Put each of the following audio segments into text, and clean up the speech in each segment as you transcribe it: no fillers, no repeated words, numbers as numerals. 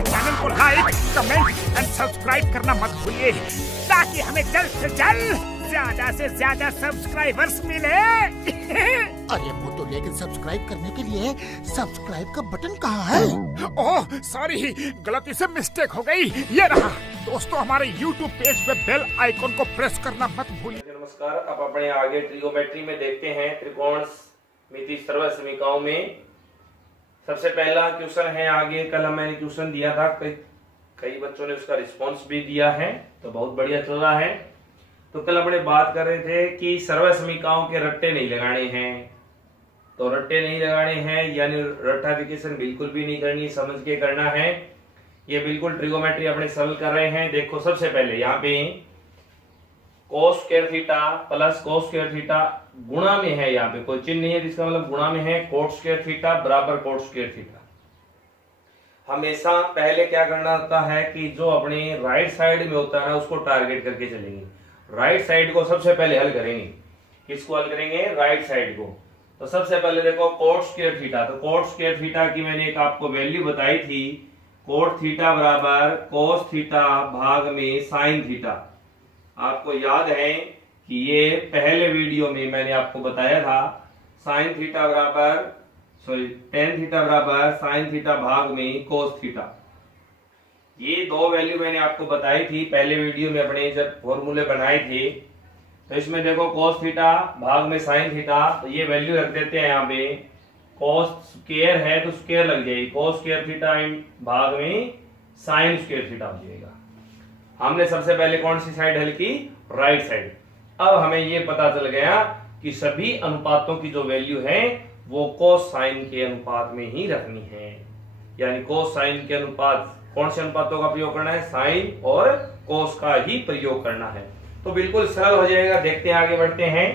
हमारे चैनल को like, comment and subscribe करना मत भूलिए, ताकि हमें जल्द से ज्यादा सब्सक्राइबर्स मिले। अरे वो तो, लेकिन सब्सक्राइब करने के लिए सब्सक्राइब का बटन कहाँ है? ओह सॉरी, गलती से मिस्टेक हो गई। ये रहा। दोस्तों, हमारे YouTube पेज पे बेल आइकॉन को प्रेस करना मत भूलिए। नमस्कार, अब अपने आगे ट्रिगोमेट्री में देखते हैं त्रिकोण मिति सर्व समीकरणों में। सबसे पहला क्वेश्चन है आगे, कल मैंने क्वेश्चन दिया था, कई बच्चों ने उसका रिस्पांस भी दिया है, तो बहुत बढ़िया चल रहा है। तो कल अपने बात कर रहे थे कि सर्व समीकरणों के रट्टे नहीं लगाने हैं, तो रट्टे नहीं लगाने हैं यानी रट्टाफिकेशन बिल्कुल भी नहीं करनी, समझ के करना है। ये बिल्कुल ट्रिगोमेट्री अपने सरल कर रहे हैं। देखो सबसे पहले यहाँ पे cos square theta plus cos square theta गुणा में है, यहाँ पे कोई चिन्ह नहीं है, जिसका मतलब गुणा में है। cot स्क्वायर थीटा बराबर cot स्क्वायर थीटा। हमेशा पहले क्या करना होता है कि जो अपने राइट साइड में होता है ना, उसको टारगेट करके चलेंगे। राइट साइड को सबसे पहले हल करेंगे। किसको हल करेंगे? राइट साइड को। तो सबसे पहले देखो cot स्क्वायर थीटा, तो cot स्क्वायर थीटा की मैंने एक आपको वैल्यू बताई थी, cot थीटा बराबर cos थीटा भाग में sin थीटा। आपको याद है कि ये पहले वीडियो में मैंने आपको बताया था, sin थीटा बराबर tan थीटा बराबर sin थीटा भाग में cos थीटा। ये दो वैल्यू मैंने आपको बताई थी पहले वीडियो में, अपने जब फॉर्मूले बनाए थे। तो इसमें देखो cos थीटा भाग में sin थीटा, तो ये वैल्यू रख देते हैं यहाँ पे। cos स्क्वायर है तो स्क्वायर लग जाएगी, cos स्क्वायर थीटा भाग में sin स्क्वायर थीटा हो जाएगा। हमने सबसे पहले कौन सी साइड हल की? Right side. अब हमें ये पता चल गया कि सभी अनुपातों की जो वैल्यू है वो cos sin के अनुपात में ही रखनी है, यानी cos sin के अनुपात, कौन से अनुपातों का प्रयोग करना है? sin और cos का ही प्रयोग करना है। तो बिल्कुल सरल हो जाएगा। देखते हैं, आगे बढ़ते हैं।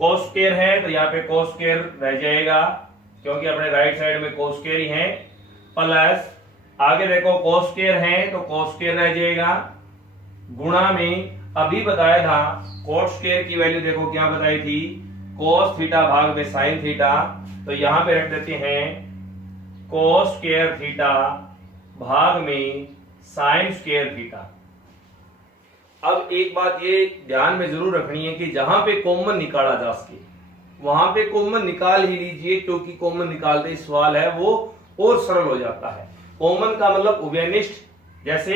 cos स्क्वायर है तो यहाँ पे cos स्क्वायर रह जाएगा, क्योंकि अपने राइट साइड में cos स्क्वायर ही है। प्लस आगे देखो cos स्क्वायर है तो cos स्क्वायर रह जाएगा, गुणा में अभी बताया था cot स्क्वायर की वैल्यू देखो क्या बताई थी, cos थीटा भाग में sin थीटा। तो यहां पे रख देते हैं cos स्क्वायर थीटा भाग में sin स्क्वायर थीटा। अब एक बात ये ध्यान में जरूर रखनी है कि जहां पे कॉमन निकाला जा सके वहां पे कॉमन निकाल ही लीजिए, क्योंकि कॉमन निकालते ही सवाल है वो और सरल हो जाता है। कॉमन का मतलब उभयनिष्ठ, जैसे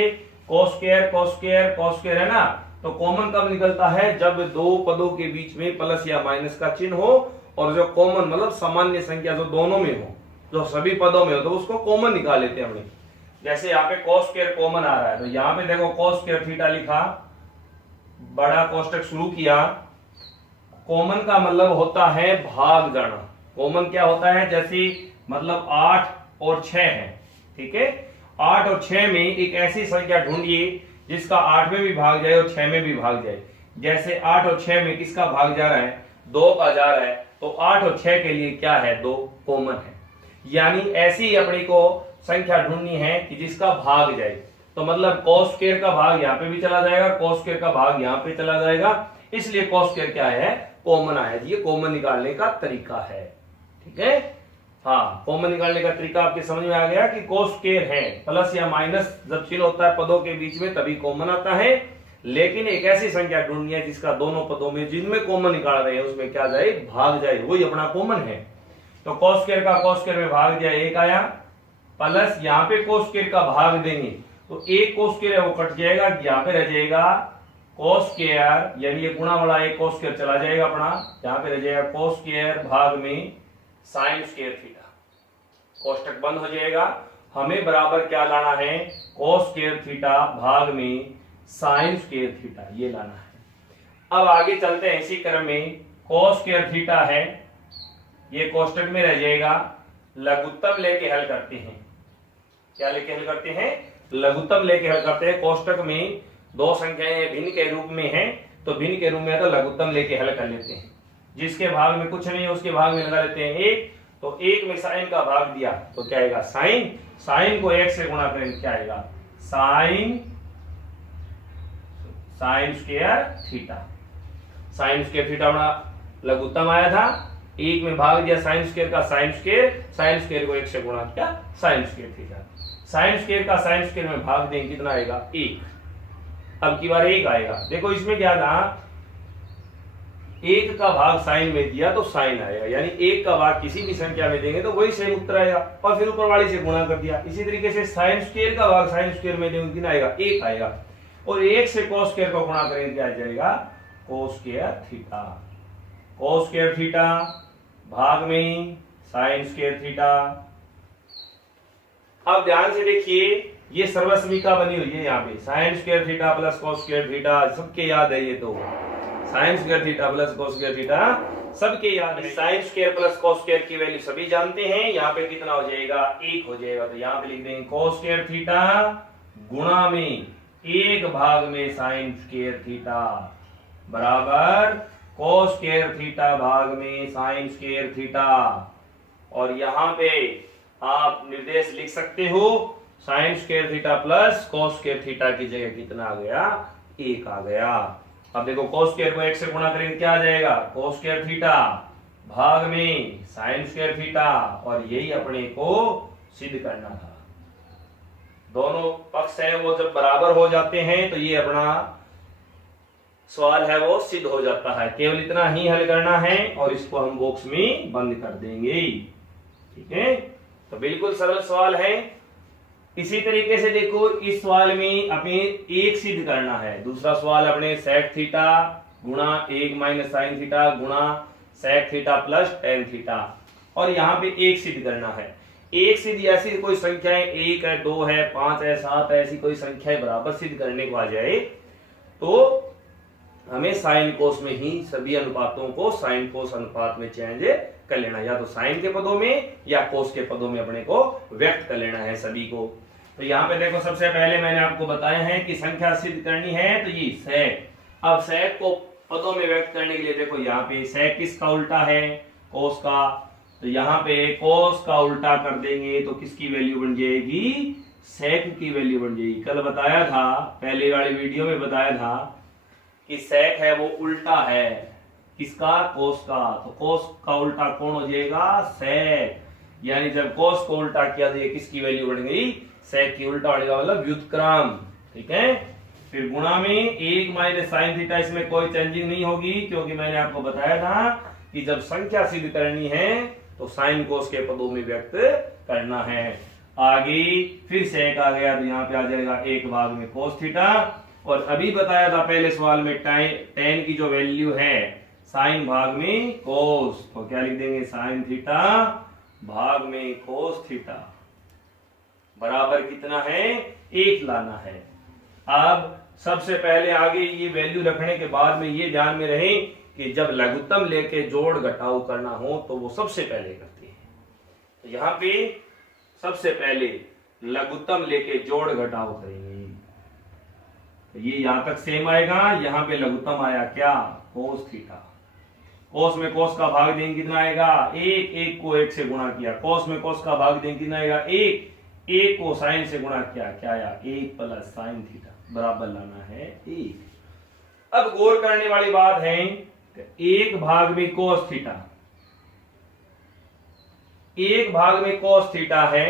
cos स्क्वायर है ना, तो कॉमन कब निकलता है? जब दो पदों के बीच में प्लस या माइनस का चिन्ह हो, और जो कॉमन मतलब सामान्य संख्या जो दोनों में हो, जो सभी पदों में हो, तो उसको कॉमन निकाल लेते हैं हमने। जैसे यहाँ पे cos स्क्वायर कॉमन आ रहा है, तो यहाँ पे देखो cos स्क्वायर थीटा लिखा, बड़ा कोष्टक शुरू किया। कॉमन का मतलब होता है भाग जाना। कॉमन क्या होता है? जैसे मतलब 8 और 6 है, ठीक है। 8 और 6 में एक ऐसी संख्या ढूंढिए जिसका 8 में भी भाग जाए और 6 में भी भाग जाए। जैसे 8 और 6 में किसका भाग जा रहा है? 2 का जा रहा है, तो 8 और 6 के लिए क्या है? 2 कॉमन है। यानी ऐसी अपनी को संख्या ढूंढनी है कि जिसका भाग जाए। तो मतलब cos स्क्वायर का भाग यहाँ पे भी चला जाएगा, cos स्क्वायर का भाग यहाँ पे चला जाएगा, इसलिए cos स्क्वायर क्या है? कॉमन आया। ये कॉमन निकालने का तरीका है, ठीक है। हाँ, कॉमन निकालने का तरीका आपके समझ में आ गया कि cos स्क्वायर है, प्लस या माइनस जब चिन्ह होता है पदों के बीच में तभी कॉमन आता है। लेकिन एक ऐसी संख्या ढूंढनी है जिसका दोनों पदों में जिनमें कॉमन निकाल रहे हैं उसमें क्या जाए? भाग जाए, वही अपना कॉमन है। तो cos स्क्वायर का cos स्क्वायर में भाग जाए 1 आया, प्लस यहाँ पे cos स्क्वायर का भाग देंगे तो एक cos स्क्वायर है वो कट जाएगा, यहाँ पे रह जाएगा cos स्क्वायर, यानी ये गुणा वाला एक cos स्क्वायर चला जाएगा अपना, यहाँ पे रह जाएगा cos स्क्वायर भाग में sin स्क्वायर थीटा। कोष्टक बंद हो जाएगा। हमें बराबर क्या लाना है? cos स्क्वायर थीटा भाग में sin स्क्वायर थीटा, ये लाना है। अब आगे चलते हैं इसी क्रम में। cos स्क्वायर थीटा है, ये कोष्टक में रह जाएगा। लघुत्तम लेके हल करते हैं। क्या लेके हल करते हैं? लघुत्तम लेके हल करते हैं। कोष्टक में दो संख्याएं भिन्न के रूप में हैं, तो भिन्न के रूप में है तो लघुत्तम लेके हल कर लेते हैं। जिसके भाग में कुछ नहीं है उसके भाग में लगा लेते हैं 1, तो 1 में साइन का भाग दिया तो क्या आएगा? साइन। साइन को 1 से गुणा करेंगे क्या आएगा? Sine square theta. Sine square theta अपना लघुत्तम आया था, 1 में भाग दिया साइन स्क्वायर का साइन स्क्वायर को 1 से गुणा किया sine square theta. Sine square का साइन स्क्वायर में भाग देंगे कितना आएगा 1, अब की बार 1 आएगा। देखो इसमें क्या था, 1 का भाग साइन में दिया तो साइन आएगा, यानी 1 का भाग किसी भी संख्या में देंगे तो वही सेम उत्तर आएगा, और फिर ऊपर वाली से गुणा कर दिया। इसी तरीके से साइन स्क्वायर का भाग साइन स्क्वायर में देंगे कितना आएगा 1 आएगा, और 1 से cos स्क्वायर को गुणा करेंगे क्या आ जाएगा cos square theta. cos square theta भाग में साइन स्क्वायर थीटा। अब ध्यान से देखिए, ये सर्वसमीका बनी हुई है यहाँ पे, sine square theta plus cos square theta, सबके याद है ये तो, sine square theta plus cos square theta सबके याद है। Sine square plus cos square की वैल्यू सभी जानते हैं, यहाँ पे कितना हो जाएगा 1 हो जाएगा, तो यहाँ पे लिख देंगे cos स्क्वायर थीटा गुणा में 1 भाग में साइन स्क्वायर थीटा बराबर cos स्क्वायर थीटा भाग में साइन स्क्वायर थीटा। और यहाँ पे आप निर्देश लिख सकते हो, sine square theta plus cos square theta की जगह कितना आ गया 1 आ गया। अब देखो cos स्क्वायर को 1 से गुणा करेंगे क्या आ जाएगा cos स्क्वायर थीटा भाग में साइन स्क्वायर थीटा, और यही अपने को सिद्ध करना था। दोनों पक्ष है वो जब बराबर हो जाते हैं तो ये अपना सवाल है वो सिद्ध हो जाता है। केवल इतना ही हल करना है और इसको हम बॉक्स में बंद कर देंगे, ठीक है। तो बिल्कुल सरल सवाल है। इसी तरीके से देखो, इस सवाल में अपने 1 सिद्ध करना है। दूसरा सवाल अपने सेक थीटा गुणा 1 माइनस साइन थीटा गुणा sec theta plus tan theta, और यहाँ पे 1 सिद्ध करना है। 1 सिद्ध ऐसी कोई संख्याएं 1 है 2 है 5 है 7 है, ऐसी कोई संख्याएं बराबर सिद्ध करने को आ जाए तो हमें साइन कोस में ही सभी अनुपातों को साइन कोस अनुपात में चेंज कर लेना, या तो साइन के पदों में या कोस के पदों में अपने को व्यक्त कर लेना है सभी को। तो यहाँ पे देखो, सबसे पहले मैंने आपको बताया है कि संख्या सिद्ध करनी है तो ये सेक। अब सेक को पदों में व्यक्त करने के लिए देखो, यहाँ पे सेक किसका उल्टा है कोस का, तो यहाँ पे कोस का उल्टा कर देंगे तो किसकी वैल्यू बन जाएगी सेक की वैल्यू बन जाएगी। कल बताया था, पहले वाली वीडियो में बताया था कि सेक है वो उल्टा है किसका कोस का, तो कोस का उल्टा कौन हो जाएगा सेक, यानी जब कोस को उल्टा किया तो ये किसकी वैल्यू बन गई सेक की उल्टा बढ़ेगा, मतलब व्युत्क्रम, ठीक है। फिर गुणा में 1 माइनस साइन थीटा, इसमें कोई चेंजिंग नहीं होगी क्योंकि मैंने आपको बताया था कि जब संख्या सिद्ध करनी है तो साइन कोस के पदों में व्यक्त करना है। आगे फिर सेक आ गया तो यहाँ पे आ जाएगा 1 भाग में कोस थीटा, और अभी बताया था पहले सवाल में टेन की जो वैल्यू है साइन भाग में कोस, तो क्या लिख देंगे साइन थीटा भाग में कोस थीटा बराबर कितना है 1 लाना है। अब सबसे पहले आगे ये वैल्यू रखने के बाद में ये ध्यान में रहे कि जब लघुत्तम लेके जोड़ घटाव करना हो तो वो सबसे पहले करते हैं। तो यहाँ पे सबसे पहले लघुत्तम लेके जोड़ घटाव करेंगे, तो ये यहां तक सेम आएगा, यहाँ पे लघुत्तम आया क्या कोस थीटा, कोस में कोस का भाग देंगे कितना आएगा 1, 1 को 1 से गुणा किया, कोस में कोस का भाग देंगे कितना आएगा 1, 1 को साइन से गुणा किया क्या आया 1 प्लस साइन थीटा बराबर लाना है 1। अब गौर करने वाली बात है 1 भाग में कोस थीटा, 1 भाग में कोस थीटा है,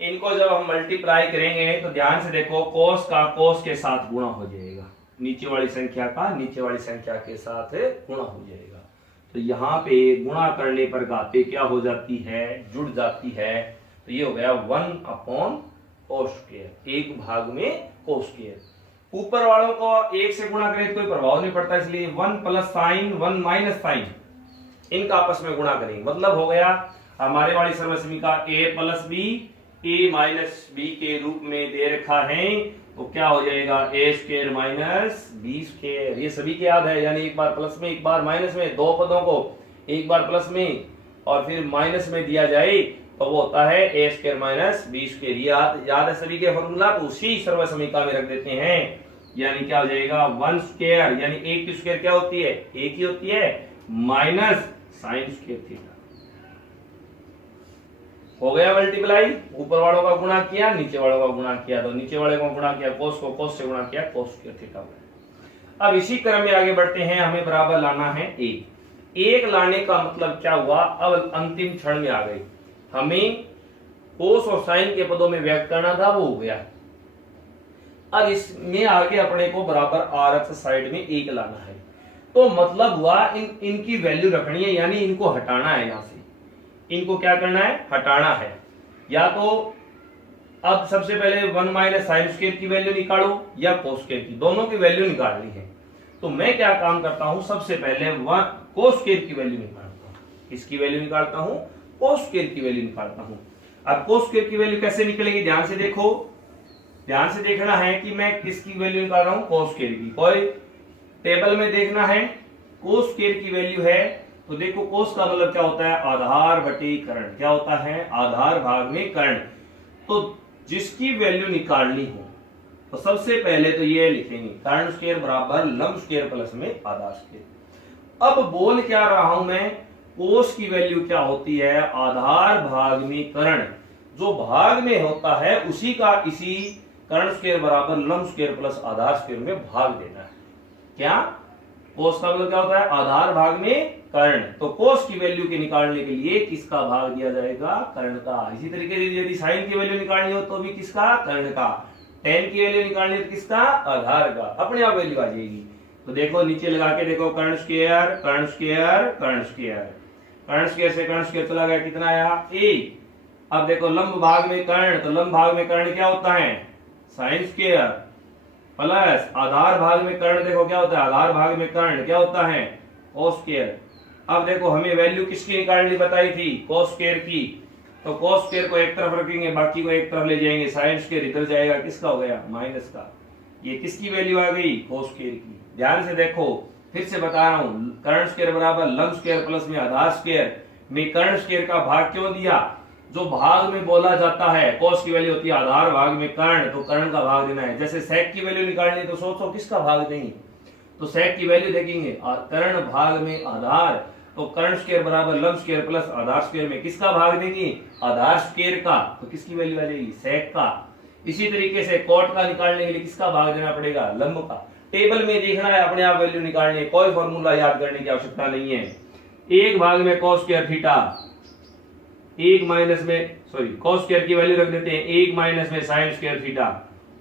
इनको जब हम मल्टीप्लाई करेंगे तो ध्यान से देखो कोस का कोस के साथ गुणा हो जाएगा, नीचे वाली संख्या का नीचे वाली संख्या के साथ गुणा हो जाएगा। तो यहाँ पे गुणा करने पर घाते क्या हो जाती है जुड़ जाती है, तो ये हो गया 1 कोस स्क्वायर, 1 भाग में कोस स्क्वायर। ऊपर वालों को 1 से गुणा करें तो कोई प्रभाव नहीं पड़ता, इसलिए 1 प्लस साइन 1 माइनस साइन इनका आपस में गुणा करेंगे, मतलब हो गया हमारे वाली सर्वसमीका a plus b a minus b के रूप में दे रखा है, तो क्या हो जाएगा a square minus b square. ये सभी के याद है, यानी एक बार प्लस में एक बार माइनस में, दो पदों को एक बार प्लस में और फिर माइनस में दिया जाए तो वो होता है a square minus b square. याद है सभी के फॉर्मूला, तो उसी सर्वसमीका में रख देते हैं, यानी क्या हो जाएगा 1 स्क्वायर, यानी 1 की स्क्वायर क्या होती है 1 ही होती है, माइनस साइन स्क्वायर थीटा। हो गया मल्टीप्लाई, ऊपर वालों का गुणा किया नीचे वालों का गुणा किया, तो नीचे वाले को गुणा किया कोस को कोस से गुणा किया कोस स्क्वायर थीटा। अब इसी क्रम में आगे बढ़ते हैं, हमें बराबर लाना है 1 लाने का मतलब क्या हुआ, अब अंतिम क्षण में आ गए, हमें कोस और साइन के पदों में व्यक्त करना था वो हो गया। अब इसमें आगे अपने को बराबर आर एक्स साइड में एक लाना है, तो मतलब हुआ इनकी वैल्यू रखनी है, यानी इनको हटाना है। यहां से इनको क्या करना है, हटाना है। या तो अब सबसे पहले 1 माइनस साइन स्क्वायर की वैल्यू निकालो या कोस स्क्वायर की, दोनों की वैल्यू निकालनी है। तो मैं क्या काम करता हूं, सबसे पहले कोस स्क्वायर की वैल्यू निकालता हूं। इसकी वैल्यू निकालता हूं, कोस स्क्वायर की वैल्यू निकालता हूं। अब कोस स्क्वायर की वैल्यू कैसे निकलेगी, ध्यान से देखो, ध्यान से देखना है कि मैं किसकी वैल्यू निकाल रहा हूं, कोस स्क्वायर की। कोई टेबल में देखना है कोस स्क्वायर की वैल्यू है, तो देखो कोस का मतलब क्या होता है, आधार बटे कर्ण। क्या होता है, आधार भाग में कर्ण। तो जिसकी वैल्यू निकालनी हो तो सबसे पहले तो ये लिखेंगे कर्ण स्क्वायर बराबर लंब स्क्वायर प्लस में आधार स्क्वायर। अब बोल क्या रहा हूं मैं, कोस की वैल्यू क्या होती है, आधार भाग में कर्ण। जो भाग में होता है उसी का इसी कर्ण स्क्वायर बराबर लंब स्क्वायर प्लस आधार स्क्वायर में भाग देना है। क्या, कोस का मतलब क्या होता है, आधार भाग में कर्ण। तो कोस की वैल्यू के निकालने के लिए किसका भाग दिया जाएगा, कर्ण का। इसी तरीके से यदि साइन की वैल्यू निकालनी हो तो भी किसका, कर्ण का। टेन की वैल्यू निकालनी है तो किसका, आधार का। अपने आप वैल्यू आ जाएगी। तो देखो नीचे लगा के देखो, कर्ण स्क्वायर कर्ण स्क्वायर कर्ण स्क्वायर, कर्ण स्क्वायर से कर्ण स्क्वायर चला गया, कितना आया, ए। अब देखो लंब भाग में कर्ण, तो लंब भाग में कर्ण क्या होता है, साइन स्क्वायर प्लस आधार भाग में कर्ण, देखो क्या होता है, आधार भाग में कर्ण क्या होता है, कोस स्क्वायर। अब देखो हमें वैल्यू किसकी निकालनी बताई थी, कोस स्क्वायर की। तो कोस स्क्वायर को एक तरफ रखेंगे, बाकी को एक तरफ ले जाएंगे, साइन स्क्वायर इधर जाएगा, किसका हो गया, माइनस का। ये किसकी वैल्यू आ गई, कोस स्क्वायर की। ध्यान से देखो, फिर से बता रहा हूं, कर्ण स्क्वायर बराबर लंब स्क्वायर प्लस में आधार स्क्वायर में कर्ण स्क्वायर का भाग क्यों दिया, जो भाग में बोला जाता है कोस की वैल्यू होती है आधार भाग में कर्ण, तो कर्ण का भाग देना है। जैसे सेक की वैल्यू निकालनी है तो सोचो किसका भाग देंगे, तो सेक की वैल्यू देखेंगे कर्ण भाग में आधार, तो कर्ण स्क्वायर बराबर लंब स्क्वायर प्लस आधार स्क्वायर में किसका भाग देंगे, आधार स्क्वायर का। तो किसकी वैल्यू आ जाएगी, सेक का। इसी तरीके से कोट का निकालने के लिए किसका भाग देना पड़ेगा, लंब का। टेबल में देखना है, अपने आप वैल्यू निकालनी है, कोई फॉर्मूला याद करने की आवश्यकता नहीं है। एक भाग में कोस स्क्वायर थीटा, एक माइनस में सॉरी कोस स्क्वायर की वैल्यू रख देते हैं, एक माइनस में साइन स्क्वायर थीटा,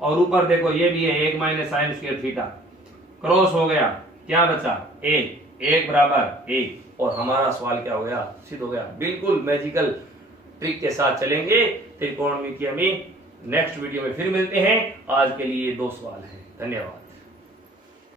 और ऊपर देखो ये भी है एक minus sine square theta, cross हो गया, क्या बचा, एक बराबर एक। और हमारा सवाल क्या हो गया, सिद्ध हो गया। बिल्कुल मैजिकल ट्रिक के साथ चलेंगे त्रिकोणमिति में। नेक्स्ट वीडियो में फिर मिलते हैं। आज के लिए 2 सवाल हैं। धन्यवाद।